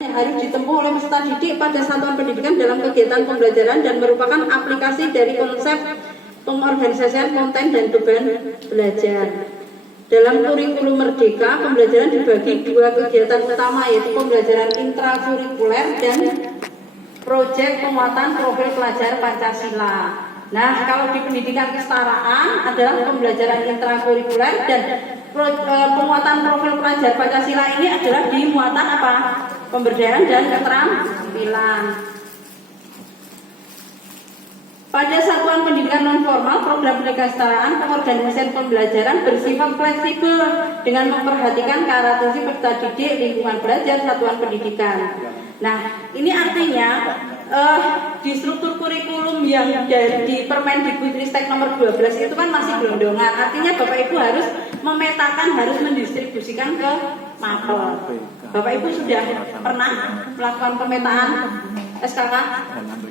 yang harus ditempuh oleh peserta didik pada satuan pendidikan dalam kegiatan pembelajaran dan merupakan aplikasi dari konsep pengorganisasian konten dan beban belajar. Dalam kurikulum Merdeka, pembelajaran dibagi dua kegiatan utama, yaitu pembelajaran intrakurikuler dan proyek penguatan profil pelajar Pancasila. Nah, kalau di pendidikan kesetaraan adalah pembelajaran intrakurikuler dan penguatan profil pelajar Pancasila ini adalah di muatan apa? Pemberdayaan dan keterampilan. Pada satuan pendidikan non formal, program pendidikan kesetaraan pengorganisasian pembelajaran bersifat fleksibel dengan memperhatikan karakteristik peserta didik, lingkungan belajar, satuan pendidikan. Nah, ini artinya di struktur kurikulum yang di Permendikbudristek nomor 12 itu kan masih gelondongan. Artinya Bapak Ibu harus memetakan, harus mendistribusikan ke mapel. Bapak Ibu sudah pernah melakukan pemetaan SKK?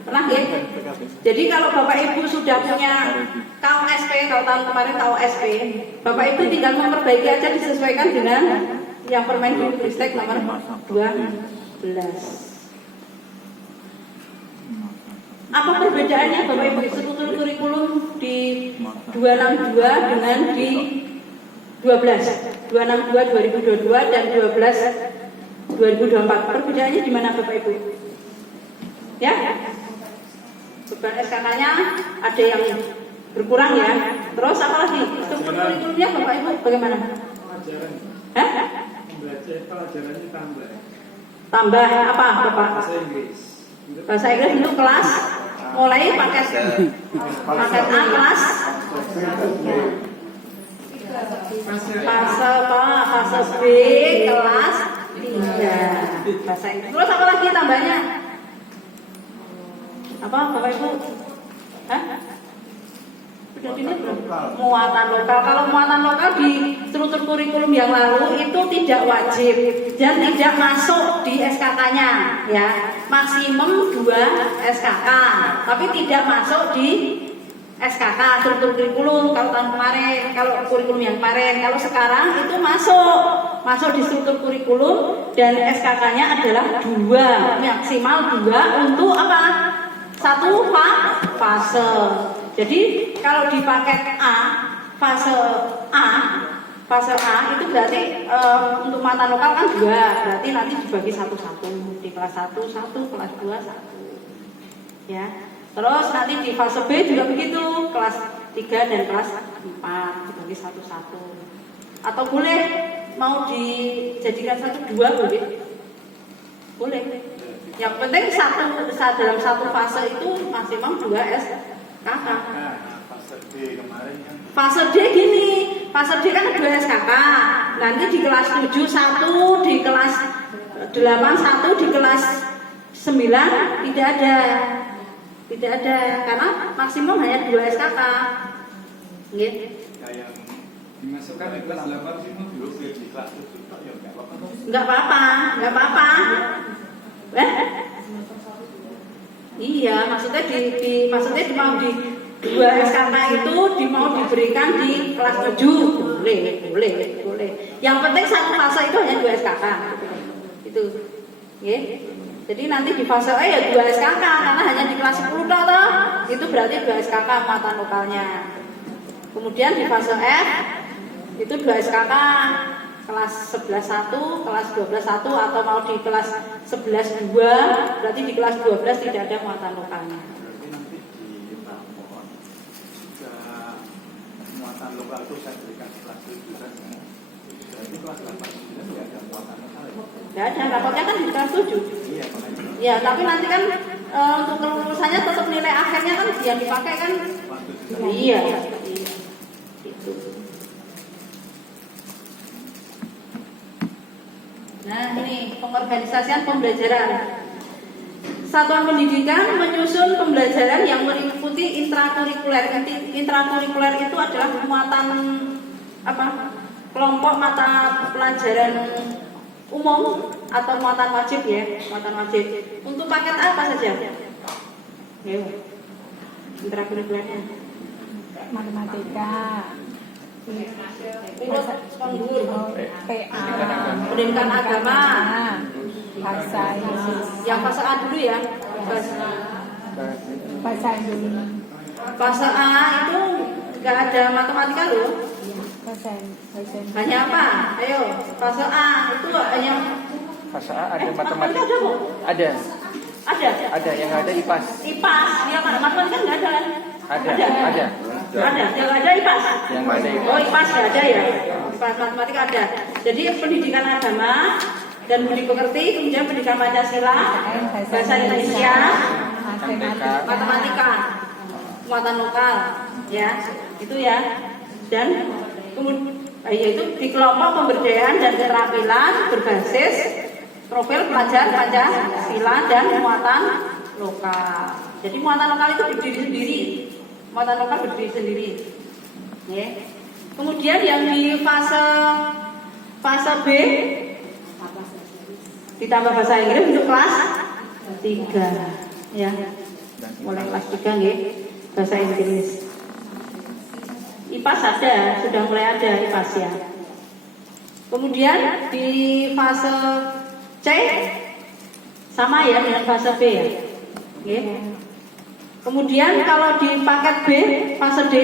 Pernah ya? Jadi kalau Bapak Ibu sudah punya KOSP, kalau tahun kemarin KOSP, Bapak Ibu tinggal memperbaiki aja disesuaikan dengan yang Permendikbudristek nomor 12. Apa perbedaannya Bapak Ibu struktur kurikulum di 262 dengan di 12? 262 2022 dan 12 2024. Perbedaannya di mana Bapak Ibu? Ya? Beban SKK-nya ada yang berkurang ya. Terus apa lagi? Struktur kurikulumnya Bapak Ibu bagaimana? Pelajaran. Hah? Pelajarannya tambah. Tambah apa Bapak? Bahasa Inggris. Bahasa Inggris untuk kelas mulai paket A kelas fase B kelas 3 bahasa Inggris. Terus apa lagi tambahnya? Apa Bapak Ibu? Hah? Sudah ini belum? Muatan lokal. Kalau muatan lokal di struktur kurikulum yang lalu itu tidak wajib dan tidak masuk di SKK-nya, ya. Maksimum 2 SKK, tapi tidak masuk di SKK struktur kurikulum kalau tahun kemarin, kalau kurikulum yang kemarin. Kalau sekarang itu masuk di struktur kurikulum dan SKK-nya adalah 2, maksimal 2 untuk apa? Satu fase. Jadi kalau di paket A, fase A itu berarti untuk mata lokal kan 2, berarti nanti dibagi satu-satu. Di kelas 1, 1, kelas 2, 1. Ya. Terus nanti di fase B juga begitu, kelas 3 dan kelas 4 dibagi satu-satu. Atau boleh mau dijadikan 1, 2 boleh. Boleh. Yang penting dalam satu fase itu maksimum 2 SKK. Fase D kemarin kan. Fase D gini, fase D kan 2 SKK. Nanti di kelas 7 1, di kelas 8 1, di kelas 9 tidak ada. Tidak ada karena maksimum hanya 2 SKK. Nggih. Yang dimasukkan di kelas 8 sih mau dulu di kelas 7 ya enggak apa-apa. Iya, maksudnya maksudnya mau di 2 SKK itu mau diberikan di kelas 7 boleh. Yang penting satu fase itu hanya 2 SKK. Itu. Nggih. Jadi nanti di fase E ya 2 SKK karena hanya di kelas 10 toh. Itu berarti 2 SKK muatan lokalnya. Kemudian di fase F itu 2 SKK kelas 11 1, kelas 12 1 atau mau di kelas 11 2, berarti di kelas 12 tidak ada muatan lokalnya. Berarti nanti di rapor juga muatan lokal itu saya berikan kelas 7 saja. Berarti kelas 8 tidak ada muatan lokal. Tidak ada, rapotnya kan di kelas 7. Iya, makanya. Ya, tapi nanti kan untuk kelulusannya tetap nilai akhirnya kan yang dipakai kan. Iya. Itu. Nah, ini pengorganisasian pembelajaran. Satuan pendidikan menyusun pembelajaran yang meliputi intrakurikuler. Intrakurikuler itu adalah muatan apa? Kelompok mata pelajaran umum atau muatan wajib ya, muatan wajib. Untuk paket apa saja? Ya. Intrakurikulernya. Matematika, Urut penggur, PA, pendidikan agama, bahasa Indonesia. Yang fase A dulu ya. Bahasa Indonesia. Fase A itu nggak ada matematika loh. Bahasa Hanya apa? Ayo, fase A itu hanya Fase A ada matematika matematika. ada kok. Ada. Ada. Yang ada IPAS. IPAS, ya mana matematika nggak ada kan? Ada. Yang ada IPAS. Yang ada IPAS. Oh IPAS nggak ada ya? IPAS matematika ada. Jadi pendidikan agama dan budi pekerti, kemudian pendidikan Pancasila, bahasa Indonesia, matematika, muatan lokal, ya itu ya. Dan kemudian yaitu di kelompok pemberdayaan dan keterampilan berbasis profil pelajar Pancasila dan muatan lokal. Jadi muatan lokal itu berdiri sendiri. Muatan lokal berdiri sendiri. Ya. Kemudian yang di fase B ditambah bahasa Inggris untuk kelas 3 ya. Mulai kelas 3 nggih, bahasa Inggris. IPAS ada, sudah mulai ada IPAS ya. Kemudian di fase C sama ya dengan fase B ya. Oke. Kemudian kalau di paket B fase D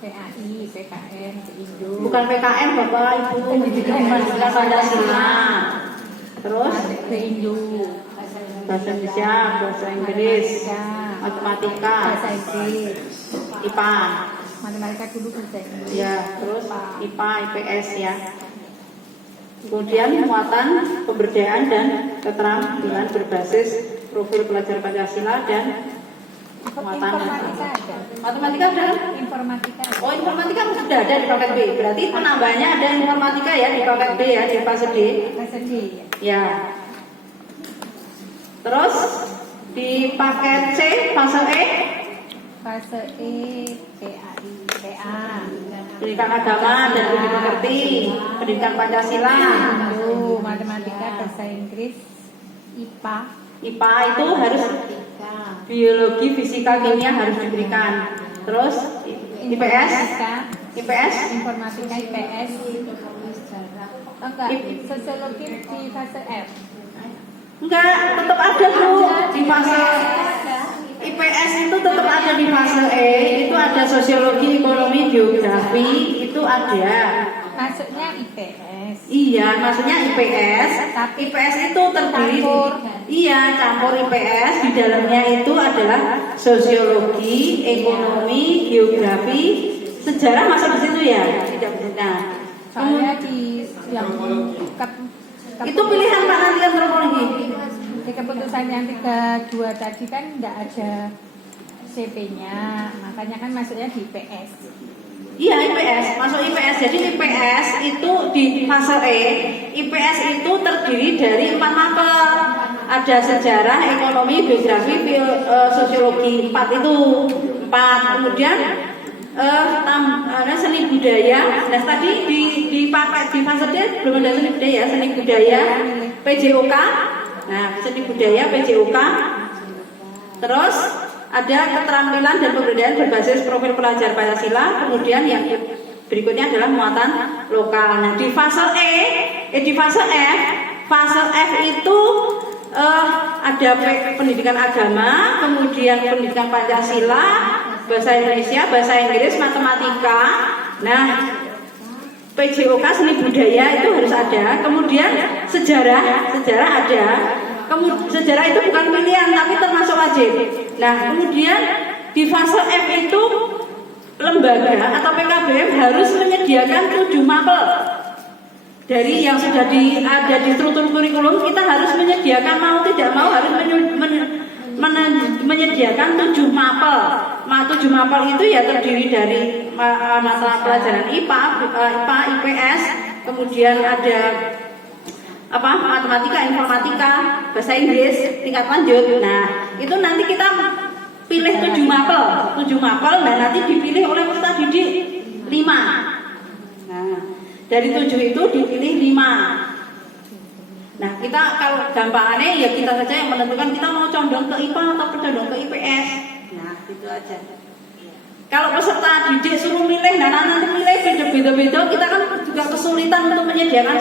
PAI, PKM, Indo. bukan PKM Bapak Ibu, pendidikan Pancasila. Terus Indo. bahasa Indonesia, bahasa Inggris, matematika, Bahasa Inggris. IPA. Matematika dulu bahasa Inggris. Ya, terus IPA, IPS ya. Kemudian muatan pemberdayaan dan keterampilan berbasis profil pelajar Pancasila dan muatan Informatika ada. matematika ada. Informatika ada. Oh informatika sudah ada di paket B. Berarti penambahnya ada informatika ya di paket B ya di fase D. Bahasa D. Ya. Terus di paket C fase E Fase E, PAI, PA. pendidikan agama dan budi pekerti, pendidikan Pancasila. Indo, matematika, bahasa Inggris, IPA. IPA itu harus biologi, fisika, kimia harus diberikan. Terus IPS, IPS, Informatika, IPS. Enggak, sosiologi di fase F. enggak, tetap ada Bu di fase IPS itu tetap ada di fase E, itu ada sosiologi, ekonomi, geografi, itu ada. Masuknya IPS. Iya, maksudnya IPS. IPS itu terdiri campur IPS, di dalamnya itu adalah sosiologi, ekonomi, geografi, sejarah masuk di situ ya, tidak benar. Soalnya di yang Itu pilihan Pak nanti antropologi. di keputusan yang 32 tadi kan nggak ada CP-nya, makanya kan masuknya di IPS. Iya IPS, masuk IPS. Jadi IPS itu di fase E, IPS itu terdiri dari 4 mapel. Ada sejarah, ekonomi, geografi, sosiologi, 4 itu. 4. Kemudian ada seni budaya. Nah tadi dipakai di fase D belum ada seni budaya, PJOK. Nah seni budaya, PJOK. Terus ada keterampilan dan pemberdayaan berbasis profil pelajar Pancasila. Kemudian yang berikutnya adalah muatan lokal. Nah di fase di fase F itu ada pendidikan agama, kemudian pendidikan Pancasila, bahasa Indonesia, bahasa Inggris, matematika. Nah PJOK seni budaya itu harus ada. Kemudian sejarah ada. Sejarah itu bukan pilihan tapi termasuk wajib. Nah kemudian di fase F itu lembaga atau PKBM harus menyediakan 7 mapel. Dari yang sudah ada di struktur kurikulum, kita harus menyediakan, mau tidak mau harus menyediakan 7 mapel. 7 mapel itu ya terdiri dari mata pelajaran IPA, IPS, kemudian ada matematika, informatika, bahasa Inggris tingkat lanjut. Nah, itu nanti kita pilih 7 mapel dan nanti dipilih oleh peserta didik 5. Nah, dari 7 itu dipilih 5. Nah, kita kalau gampangannya ya kita saja yang menentukan kita mau condong ke IPA atau condong ke IPS. Nah, gitu aja. Kalau peserta didik suruh milih, nanti milih beda-beda, kita kan juga kesulitan untuk menyediakan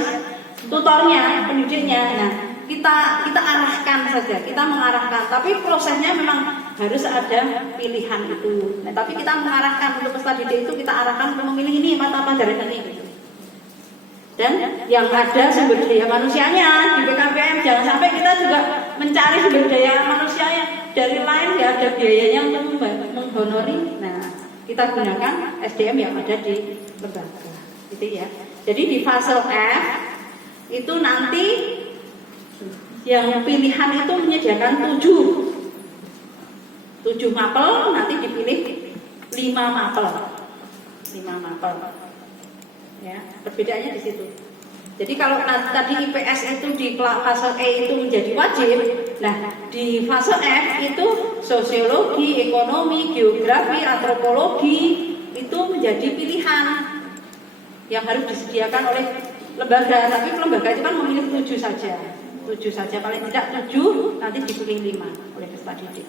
tutornya, pendidiknya. Nah, kita arahkan saja, kita mengarahkan. Tapi prosesnya memang harus ada pilihan itu. Nah, tapi kita mengarahkan untuk peserta didik itu kita arahkan untuk memilih ini mata pelajaran ini. Gitu. Dan yang ada sumber daya manusianya di PKPM, jangan sampai kita juga mencari sumber daya manusianya dari lain, ya ada biayanya untuk menghonori. Nah, kita gunakan SDM yang ada di lembaga, gitu ya. Jadi di fase F itu nanti yang pilihan itu menyediakan 7 mapel, nanti dipilih 5 mapel. Ya, perbedaannya di situ. Jadi kalau tadi IPS itu di fase E itu menjadi wajib, nah di fase F itu sosiologi, ekonomi, geografi, antropologi itu menjadi pilihan yang harus disediakan oleh lembaga. Tapi lembaga itu kan memilih 7 saja, paling tidak 7, nanti dipilih 5 oleh peserta didik.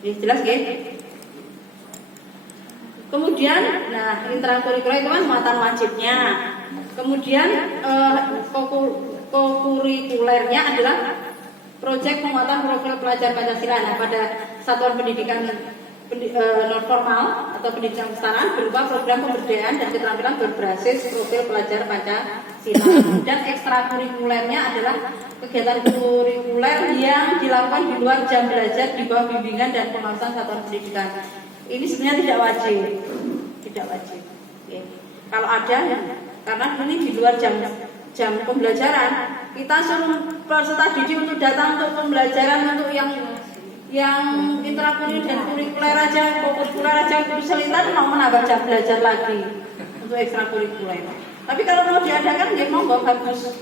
Jelas ya? Kemudian, nah intrakurikuler itu kan muatan wajibnya. Kemudian kokurikulernya adalah proyek penguatan profil pelajar Pancasila. Nah, pada satuan pendidikan non formal atau pendidikan kesetaraan berupa program pemberdayaan dan keterampilan berbasis profil pelajar Pancasila. Dan ekstrakurikulernya adalah kegiatan kurikuler yang dilakukan di luar jam belajar di bawah bimbingan dan pengawasan satuan pendidikan. Ini sebenarnya tidak wajib. Oke. Kalau ada, karena ini di luar jam pembelajaran, kita suruh peserta didik untuk datang untuk pembelajaran untuk yang intrakurikuler dan kurikuler aja, kokurikuler aja untuk selintan mau menambah jam belajar lagi untuk ekstrakurikuler. Tapi kalau mau diadakan, dia mau bagus.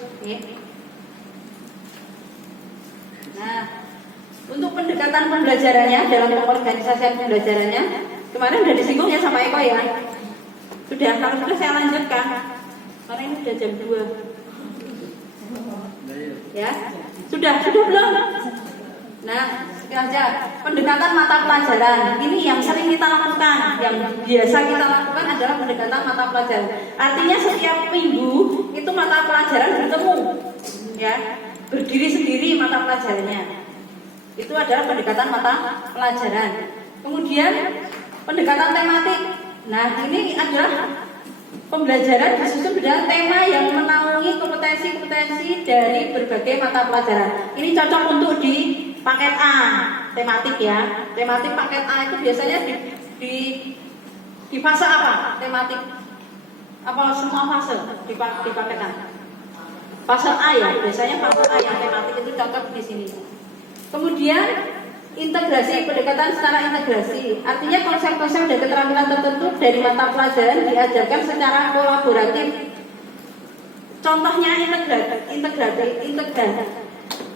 Nah, untuk pendekatan pembelajarannya dalam pengorganisasian pembelajarannya kemarin udah disinggung ya sama Eko ya. Sudah, kalau sudah saya lanjutkan karena ini sudah jam 2. Ya, sudah belum? Nah, aja pendekatan mata pelajaran ini yang sering kita lakukan, yang biasa kita lakukan adalah pendekatan mata pelajaran. Artinya setiap minggu itu mata pelajaran bertemu, ya, berdiri sendiri mata pelajarannya. Itu adalah pendekatan mata pelajaran. Kemudian pendekatan tematik. Nah, ini adalah pembelajaran disusun dengan tema yang menaungi kompetensi-kompetensi dari berbagai mata pelajaran. Ini cocok untuk di paket A, tematik ya. Tematik paket A itu biasanya di fase apa? Tematik apa semua fase di paket A? Fase A ya, biasanya fase A yang tematik itu cocok di sini. Kemudian integrasi, pendekatan secara integrasi, artinya konsep-konsep dan keterampilan tertentu dari mata pelajaran diajarkan secara kolaboratif. Contohnya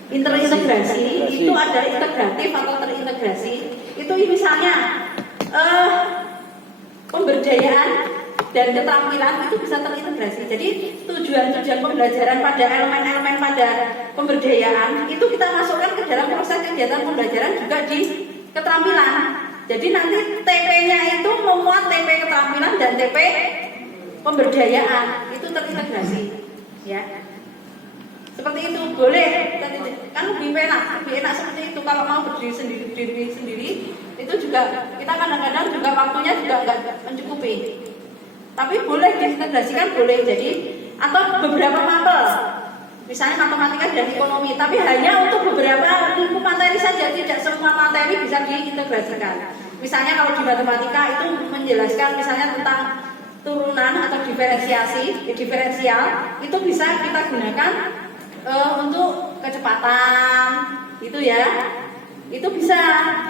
interintegrasi itu ada integratif atau terintegrasi. Itu misalnya pemberdayaan dan keterampilan itu bisa terintegrasi. Jadi tujuan-tujuan pembelajaran pada elemen-elemen pada pemberdayaan itu kita masukkan ke dalam proses kegiatan pembelajaran juga di keterampilan. Jadi nanti TP-nya itu memuat TP keterampilan dan TP pemberdayaan, itu terintegrasi, ya. Seperti itu boleh, kan lebih enak seperti itu. Kalau mau berdiri sendiri itu juga kita kadang-kadang juga waktunya juga nggak mencukupi. Tapi boleh diintegrasikan, boleh. Jadi atau beberapa mapel, misalnya matematika dan ekonomi, tapi hanya untuk beberapa lingkup materi saja, tidak semua materi bisa diintegrasikan. Misalnya kalau di matematika itu menjelaskan misalnya tentang turunan atau diferensial, itu bisa kita gunakan untuk kecepatan, itu ya. Itu bisa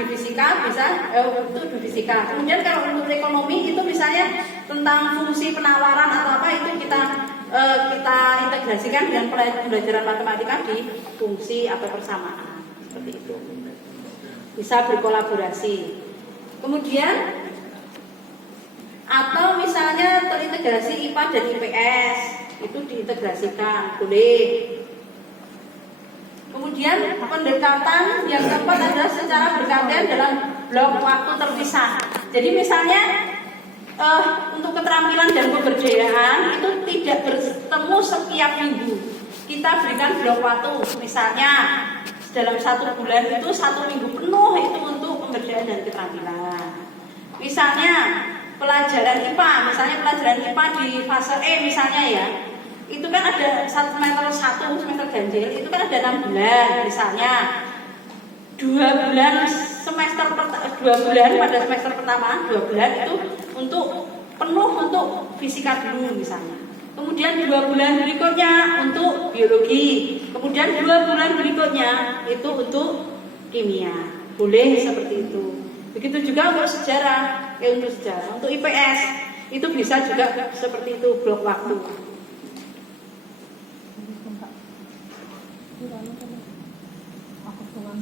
di fisika, bisa untuk di fisika. Kemudian kalau untuk ekonomi itu misalnya tentang fungsi penawaran atau apa, itu kita integrasikan dengan pembelajaran matematika di fungsi atau persamaan, seperti itu. Bisa berkolaborasi. Kemudian atau misalnya terintegrasi IPA dan IPS, itu diintegrasikan, boleh. Kemudian pendekatan yang keempat adalah secara bergantian dalam blok waktu terpisah. Jadi misalnya untuk keterampilan dan pemberdayaan itu tidak bertemu setiap minggu. kita berikan blok waktu, misalnya dalam 1 bulan itu 1 minggu penuh itu untuk pemberdayaan dan keterampilan. Misalnya pelajaran IPA, misalnya pelajaran IPA di fase E misalnya ya, itu kan ada semester 1, semester ganjil, itu kan ada 6 bulan misalnya. 2 bulan pada semester pertama, 2 bulan itu untuk penuh untuk fisika dulu misalnya. Kemudian 2 bulan berikutnya untuk biologi. Kemudian 2 bulan berikutnya itu untuk kimia. Boleh seperti itu. Begitu juga untuk sejarah, untuk IPS itu bisa juga seperti itu blok waktu.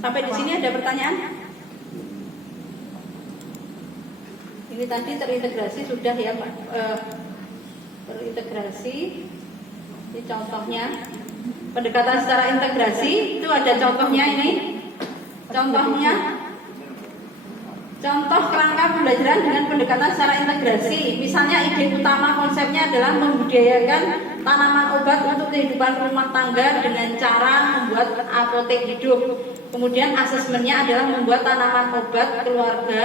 Sampai di sini ada pertanyaan? Ini tadi terintegrasi sudah ya Pak. Terintegrasi. Ini contohnya. Pendekatan secara integrasi itu ada contohnya ini. Contoh kerangka pembelajaran dengan pendekatan secara integrasi. Misalnya ide utama konsepnya adalah membudidayakan tanaman obat untuk kehidupan rumah tangga dengan cara membuat apotek hidup. Kemudian asesmennya adalah membuat tanaman obat keluarga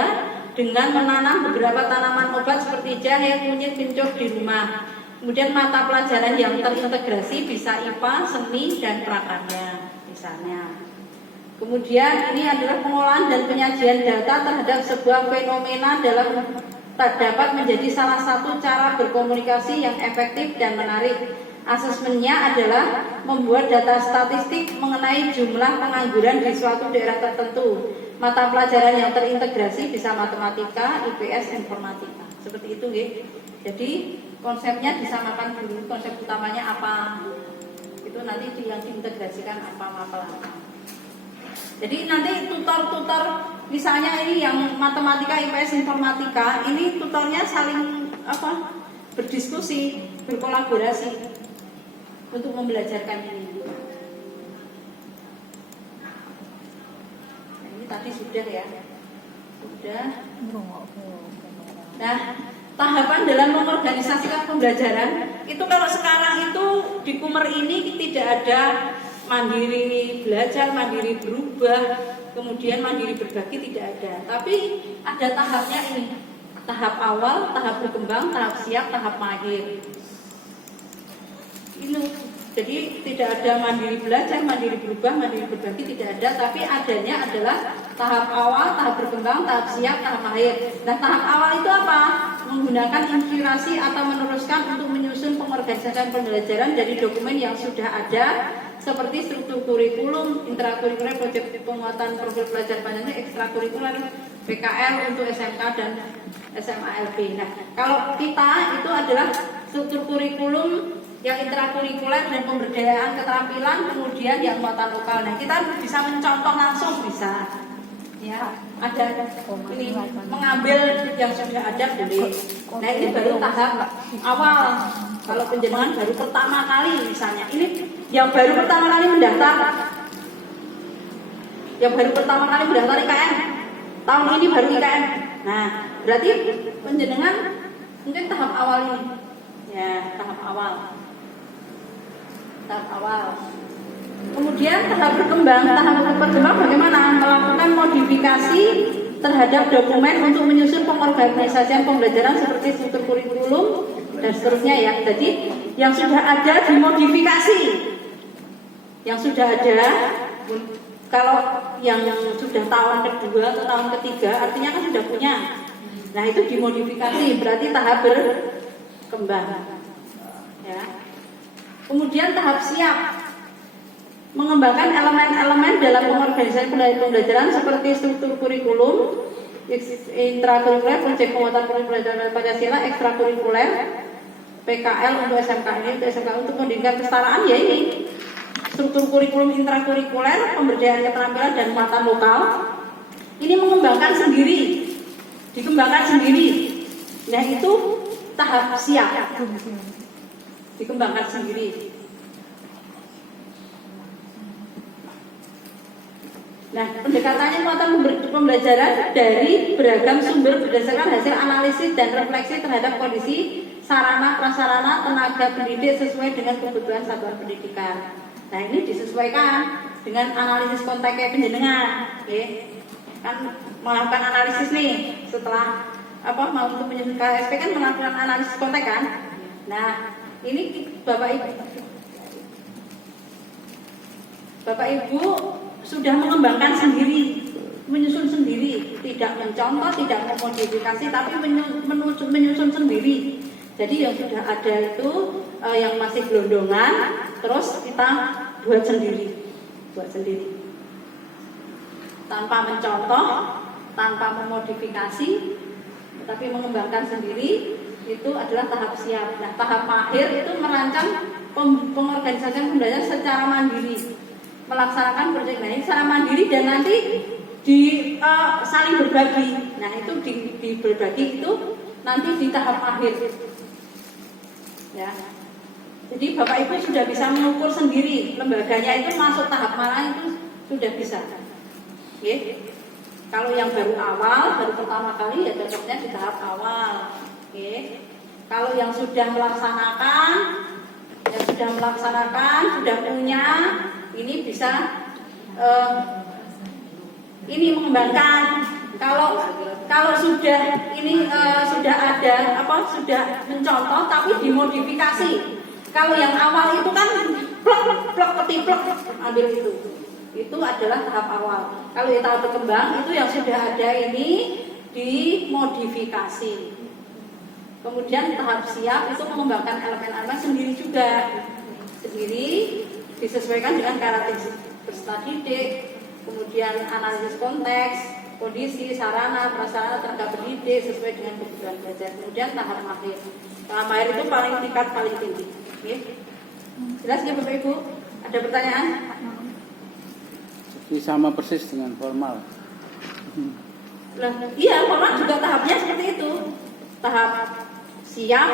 dengan menanam beberapa tanaman obat seperti jahe, kunyit, kencur di rumah. Kemudian mata pelajaran yang terintegrasi bisa IPA, seni, dan prakarya misalnya. Kemudian ini adalah pengolahan dan penyajian data terhadap sebuah fenomena dapat menjadi salah satu cara berkomunikasi yang efektif dan menarik. Asesmennya adalah membuat data statistik mengenai jumlah pengangguran di suatu daerah tertentu. Mata pelajaran yang terintegrasi bisa matematika, IPS, informatika. Seperti itu, ya. Jadi konsepnya disamakan dulu, konsep utamanya apa. Itu nanti yang diintegrasikan apa. Jadi nanti tutor misalnya ini yang matematika, IPS, informatika, ini tutornya saling berdiskusi, berkolaborasi untuk membelajarkan ini. Nah, ini tadi sudah ya. Sudah. Nah, tahapan dalam mengorganisasikan pembelajaran itu kalau sekarang itu di Kumer ini tidak ada mandiri belajar, mandiri berubah, kemudian mandiri berbagi, tidak ada. Tapi ada tahapnya ini. Tahap awal, tahap berkembang, tahap siap, tahap mahir. Ini jadi tidak ada mandiri belajar, mandiri berubah, mandiri berbagi, tidak ada. Tapi adanya adalah tahap awal, tahap berkembang, tahap siap, tahap mahir. Nah, tahap awal itu apa? Menggunakan inspirasi atau meneruskan untuk menyusun pengorganisasian pembelajaran dari dokumen yang sudah ada, seperti struktur kurikulum, intrakurikuler, proyek penguatan profil pelajar Pancasila, ekstrakurikuler, PKL untuk SMK dan SMALB. Nah, kalau kita itu adalah struktur kurikulum yang intrakurikuler dan pemberdayaan keterampilan, kemudian yang muatan lokal. Nah, kita bisa mencontoh langsung bisa. Ya, ada ini mengambil yang sudah ada boleh. Nah, ini baru tahap awal. Kalau penjenengan baru pertama kali misalnya, ini yang baru pertama kali mendaftar. Yang baru pertama kali mendaftar IKN. Tahun ini baru IKN. Nah, berarti penjenengan mungkin tahap awal ini. Ya, tahap awal. Kemudian tahap berkembang bagaimana? Melakukan modifikasi terhadap dokumen untuk menyusun pengorganisasian pembelajaran seperti struktur kurikulum dan seterusnya ya. Jadi yang sudah ada dimodifikasi. Yang sudah ada, kalau yang sudah tahun kedua atau tahun ketiga artinya kan sudah punya. Nah, itu dimodifikasi, berarti tahap berkembang. Ya. Kemudian tahap siap, mengembangkan elemen-elemen dalam pengorganisasian pembelajaran seperti struktur kurikulum, intrakurikuler, proyek penguatan profil pelajaran Pancasila, ekstrakurikuler, PKL untuk SMK ini, untuk SMK untuk pendidikan kesetaraan ya ini. Struktur kurikulum intrakurikuler, pemberdayaan keterampilan dan muatan lokal. Ini mengembangkan sendiri, dikembangkan sendiri. Nah, itu tahap siap. Dikembangkan sendiri. Nah, pendekatannya muatan pembelajaran dari beragam sumber berdasarkan hasil analisis dan refleksi terhadap kondisi sarana prasarana tenaga pendidik sesuai dengan kebutuhan satuan pendidikan. Nah ini disesuaikan dengan analisis kontak kayak penjenengan, kan melakukan analisis nih setelah mau untuk menyusun KSP kan melakukan analisis kontak kan. Nah ini Bapak Ibu sudah mengembangkan sendiri, menyusun sendiri, tidak mencontoh, tidak memodifikasi, tapi menyusun sendiri. Jadi yang sudah ada itu yang masih gelondongan, terus kita buat sendiri, tanpa mencontoh, tanpa memodifikasi, tapi mengembangkan sendiri. Itu adalah tahap siap. Nah, tahap akhir itu merancang pengorganisasian pembelajaran secara mandiri, melaksanakan proyek ini secara mandiri dan nanti saling berbagi. Nah, itu di berbagi itu nanti di tahap akhir. Ya. Jadi Bapak Ibu sudah bisa mengukur sendiri lembaganya itu masuk tahap mana itu sudah bisa. Kalau yang baru pertama kali ya cocoknya di tahap awal. Kalau yang sudah melaksanakan, sudah punya, ini bisa ini mengembangkan. Kalau sudah ini sudah ada sudah mencontoh tapi dimodifikasi. Kalau yang awal itu kan plok ketiplok ambil itu adalah tahap awal. Kalau yang tahap berkembang itu yang sudah ada ini dimodifikasi. Kemudian tahap siap itu mengembangkan elemen-elemen sendiri juga, disesuaikan dengan karakteristik peserta didik, kemudian analisis konteks, kondisi, sarana, prasarana tenaga pendidik sesuai dengan kebutuhan belajar. Kemudian tahap akhir. Tahap akhir itu tingkat paling tinggi. Jelas ya Bapak Ibu? Ada pertanyaan? Jadi sama persis dengan formal. Iya, formal juga tahapnya seperti itu. Tahap siap,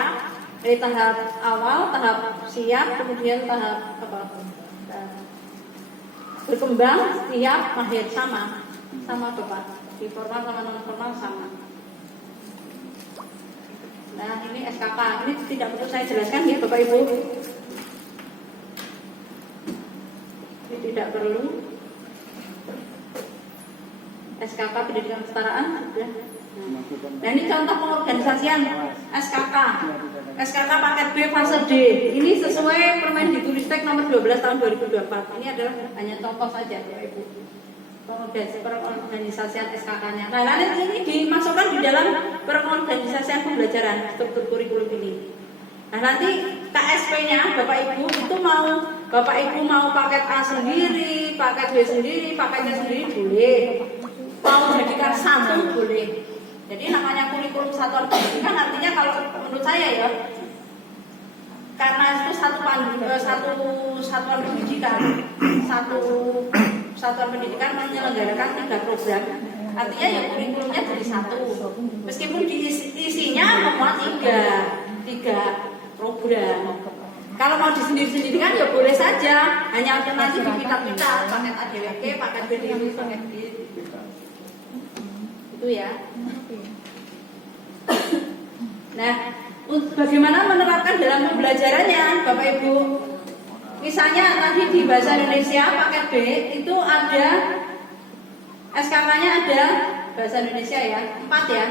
tahap awal, tahap siap, kemudian tahap berkembang, siap, akhir sama Bapak. Di formal sama non formal sama. Nah ini SKK, ini tidak perlu saya jelaskan ya Bapak Ibu. Ini tidak perlu. SKK pendidikan kesetaraan sudah. Nah ini contoh pengorganisasian SKK paket B fase D. Ini sesuai Permendikbudristek nomor 12 tahun 2024. Ini adalah hanya contoh saja Bapak Ibu. Pengorganisasian SKK-nya. Nah, nanti ini dimasukkan di dalam pengorganisasian pembelajaran struktur kurikulum ini. Nah, nanti KSP-nya Bapak Ibu itu Bapak Ibu mau paket A sendiri, paket B sendiri, paketnya sendiri boleh. Mau jadikan satu boleh. Jadi namanya kurikulum satuan pendidikan artinya kalau menurut saya ya, karena itu satu satuan pendidikan, satuan pendidikan menyelenggarakan 3 program. Artinya ya kurikulumnya jadi satu. Meskipun isinya memuat 3 program. Kalau mau disendiri-sendiri kan ya boleh saja, hanya nanti dipitat-pitat paket ADWK, paket BDW, paket D. Itu ya. Nah, bagaimana menerapkan dalam pembelajarannya, Bapak Ibu? Misalnya tadi di bahasa Indonesia paket B itu ada SKK-nya ada bahasa Indonesia ya, 4 ya.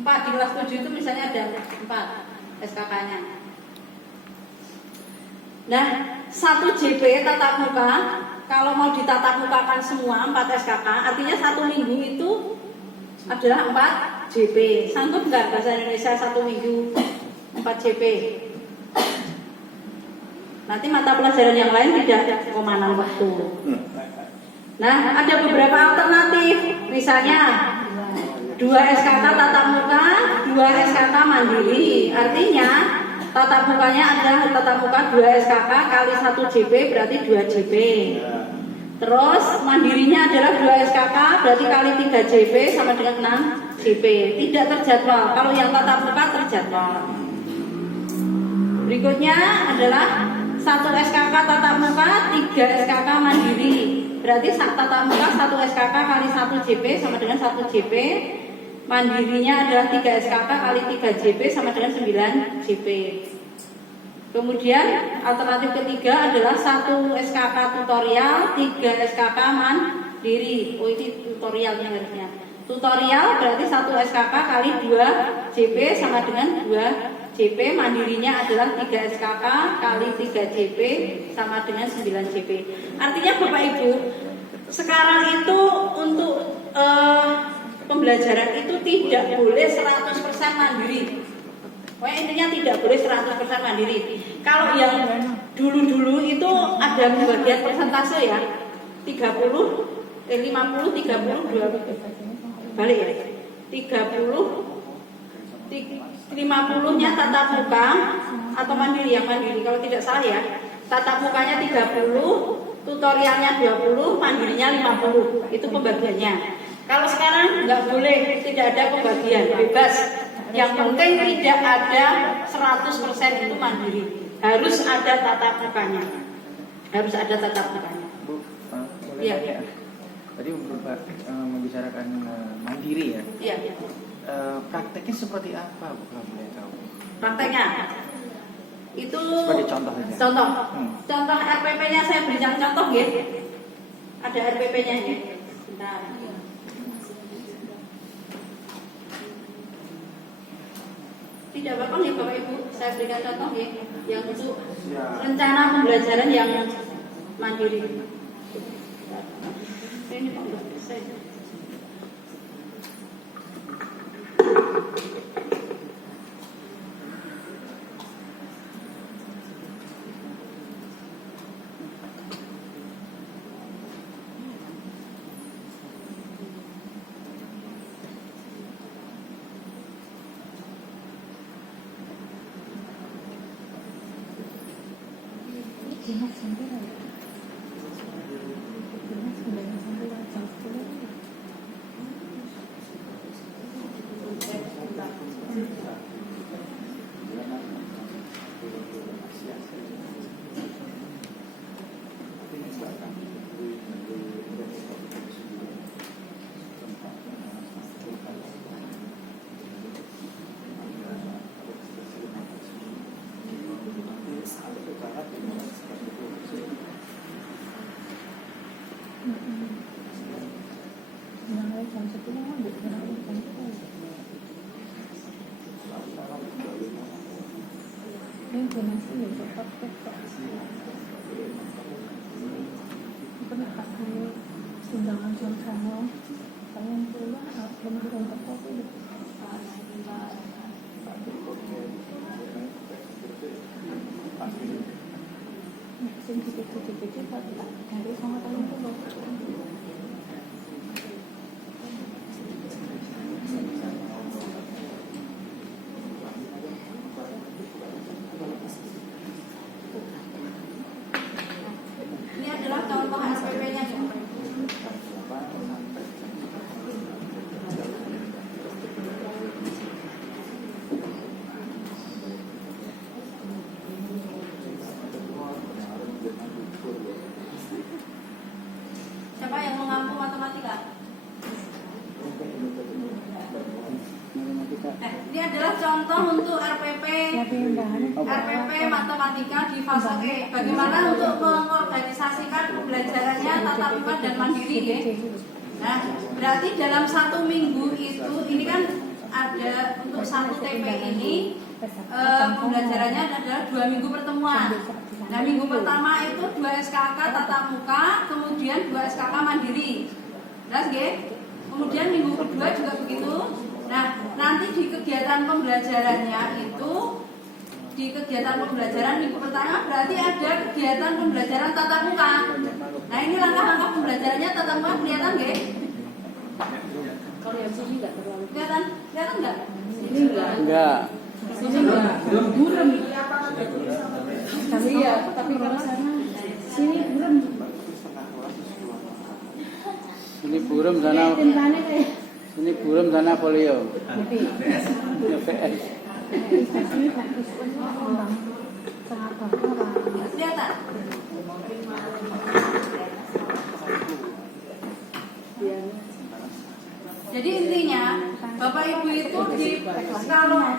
4 di kelas 7 itu misalnya ada 4 SKK-nya. Nah, 1 JP tatap muka kalau mau ditatap mukakan semua 4 SKK, artinya 1 minggu itu adalah 4 JP. Sanggup nggak bahasa Indonesia 1 minggu 4 JP? Nanti mata pelajaran yang lain tidak kemana waktu. Nah, ada beberapa alternatif. Misalnya 2 SKK tatap muka, 2 SKK mandiri. Artinya tatap mukanya adalah tatap muka 2 SKK kali 1 JP berarti 2 JP. Terus mandirinya adalah 2 SKK berarti kali 3 JP sama dengan 6 JP. Tidak terjadwal. Kalau yang tatap muka terjadwal. Berikutnya adalah 1 SKK tatap muka, 3 SKK mandiri. Berarti tatap muka 1 SKK kali 1 JP sama dengan 1 JP. Mandirinya adalah 3 SKK kali 3 JP sama dengan 9 JP. Kemudian alternatif ketiga adalah 1 SKK tutorial, 3 SKK mandiri. Oh, ini tutorialnya harusnya. Tutorial berarti 1 SKK kali 2 JP sama dengan 2 JP. Mandirinya adalah 3 SKK kali 3 JP sama dengan 9 JP. Artinya Bapak Ibu, sekarang itu untuk pembelajaran itu tidak boleh 100% mandiri. Pokoknya intinya tidak boleh 100% mandiri. Kalau yang dulu-dulu itu ada pembagian persentase ya, 50, 2 balik ya, 50-nya tatap muka atau mandiri, yang mandiri kalau tidak salah ya. Tatap mukanya 30, tutorialnya 20, mandirinya 50. Itu pembagiannya. Kalau sekarang nggak boleh, tidak ada pembagian, bebas. Yang penting tidak ada 100% itu mandiri. Harus ada tatap mukanya. Harus ada tatap mukanya. Bu, Iya. Tadi Bapak membicarakan mandiri ya. Iya. Prakteknya seperti apa, Bu? Kalau boleh tahu. Prakteknya itu Sebagai contoh saja. Contoh. Contoh RPP-nya saya berikan contoh ya. Ada RPP-nya ya. Bentar. Tidak apa-apa nih Bapak Ibu, saya berikan contoh ya, yang untuk rencana pembelajaran yang mandiri. Ini Pak saya. Ini adalah contoh SPP-nya. Siapa yang mengampu matematika? Ini adalah contoh untuk RPP matematika di fase E. Bagaimana untuk mengorganisasikan pembelajarannya tatap muka dan mandiri ya. Nah, berarti dalam 1 minggu itu, ini kan ada untuk 1 TP ini pembelajarannya adalah 2 minggu pertemuan. Nah, minggu pertama itu 2 SKK tatap muka, kemudian 2 SKK mandiri. Jelas nggih? Kemudian minggu kedua juga begitu. Nah, nanti di kegiatan pembelajarannya itu, di kegiatan pembelajaran minggu pertama berarti ada kegiatan pembelajaran tatap muka. Nah, ini langkah-langkah pembelajarannya tatap muka, kelihatan nggih? Kalau yang sini nggak terlalu. Kelihatan? Kelihatan nggak? Sini nggak. Enggak. Sini nggak. Buram. Iya, tapi kalau sana sini buram. Ini buram sana. Tintanya kayak. Ini buram sana polio. VS. Kelihatan? Jadi intinya Bapak Ibu itu kalau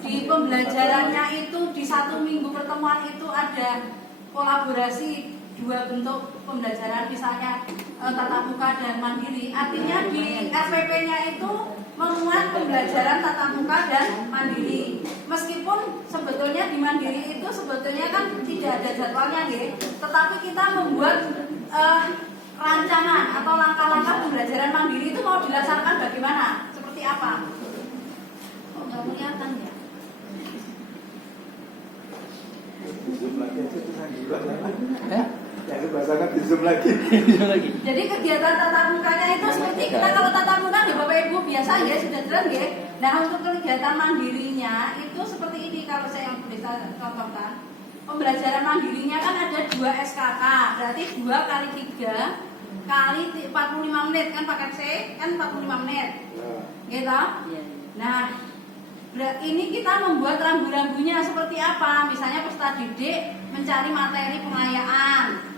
di pembelajarannya itu di 1 minggu pertemuan itu ada kolaborasi 2 bentuk pembelajaran, misalnya tatap muka dan mandiri. Artinya di RPP-nya itu memuat pembelajaran tatap muka dan mandiri. Meskipun sebetulnya di mandiri itu sebetulnya kan tidak ada jadwalnya, tetapi kita membuat rancangan atau langkah-langkah pembelajaran mandiri itu mau dilaksanakan bagaimana? Seperti apa? Oh, nggak kelihatan ya? Zoom lagi aja tuh saya juga ya. Ya bahasakan di Zoom lagi. Jadi kegiatan tatap mukanya itu seperti kita kalau tatap muka ya Bapak Ibu biasa ya sudah jelas ya. Nah untuk kegiatan mandirinya itu seperti ini kalau saya yang bisa contohkan. Pembelajaran mandirinya kan ada 2 SKK, berarti 2 kali 3 kali 45 menit kan paket C kan 45 menit. Gitu? Nah, ini kita membuat rambu-rambunya seperti apa? Misalnya peserta didik mencari materi pengayaan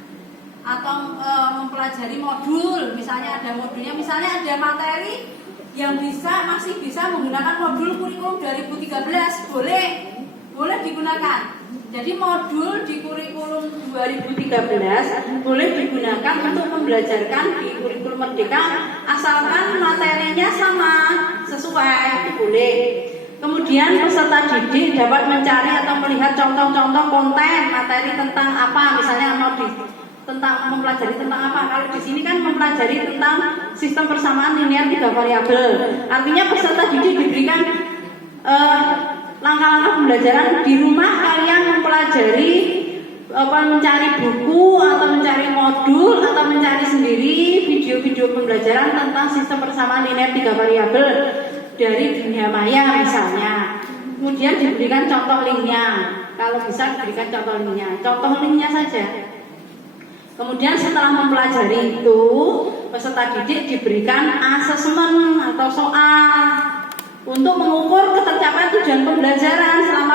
atau mempelajari modul, misalnya ada modulnya, misalnya ada materi yang masih bisa menggunakan modul kurikulum 2013, boleh digunakan. Jadi modul di kurikulum 2013 boleh digunakan untuk membelajarkan di kurikulum Merdeka asalkan materinya sama, sesuai, itu boleh. Kemudian peserta didik dapat mencari atau melihat contoh-contoh konten materi tentang apa, misalnya tentang mempelajari tentang apa. Kalau di sini kan mempelajari tentang sistem persamaan linear 3 variabel. Artinya peserta didik diberikan langkah-langkah pembelajaran di rumah, kalian mempelajari mencari buku atau mencari modul atau mencari sendiri video-video pembelajaran tentang sistem persamaan linear 3 variabel dari dunia maya misalnya. Kemudian diberikan contoh linknya, kalau bisa diberikan contoh linknya saja. Kemudian setelah mempelajari itu peserta didik diberikan asesmen atau soal untuk mengukur ketercapaian tujuan pembelajaran selama